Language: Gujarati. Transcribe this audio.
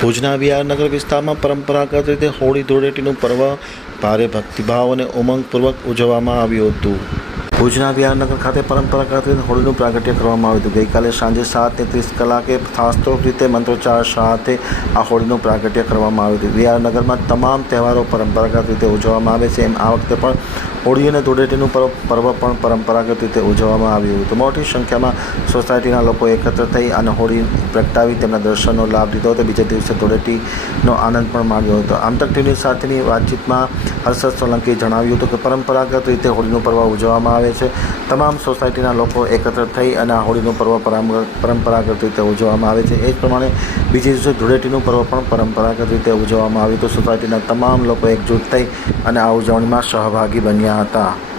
ભુજના વિહારનગર વિસ્તારમાં પરંપરાગત રીતે હોળી ધૂળેટીનું પર્વ ભારે ભક્તિભાવ અને ઉમંગપૂર્વક ઉજવવામાં આવ્યું હતું. ભુજના વિહારનગર ખાતે પરંપરાગત રીતે હોળીનું પ્રાગટ્ય કરવામાં આવ્યું હતું. ગઈકાલે સાંજે સાતને ત્રીસ કલાકે શાસ્ત્રોક્ત રીતે મંત્રોચ્ચાર સાથે આ હોળીનું પ્રાગટ્ય કરવામાં આવ્યું હતું. વિહારનગરમાં તમામ તહેવારો પરંપરાગત રીતે ઉજવવામાં આવે છે. એમ આ વખતે પણ હોળી અને ધૂળેટીનું પર્વ પર્વ પણ પરંપરાગત રીતે ઉજવવામાં આવ્યું હતું. મોટી સંખ્યામાં સોસાયટીના લોકો એકત્ર થઈ અને હોળી પ્રગટાવી તેમના દર્શનનો લાભ લીધો હતો. બીજા દિવસે ધૂળેટીનો આનંદ પણ માણ્યો હતો. આમતક ટીવી સાથેની વાતચીતમાં હર્ષદ સોલંકીએ જણાવ્યું હતું કે પરંપરાગત રીતે હોળીનું પર્વ ઉજવવામાં આવે છે. તમામ સોસાયટીના લોકો એકત્ર થઈ અને આ હોળીનું પર્વ પરંપરાગત રીતે ઉજવવામાં આવે છે. એ જ પ્રમાણે બીજી દિવસે ધૂળેટીનું પર્વ પણ પરંપરાગત રીતે ઉજવવામાં આવ્યું હતું. સોસાયટીના તમામ લોકો એકજૂટ થઈ અને આ ઉજવણીમાં સહભાગી બન્યા હતા.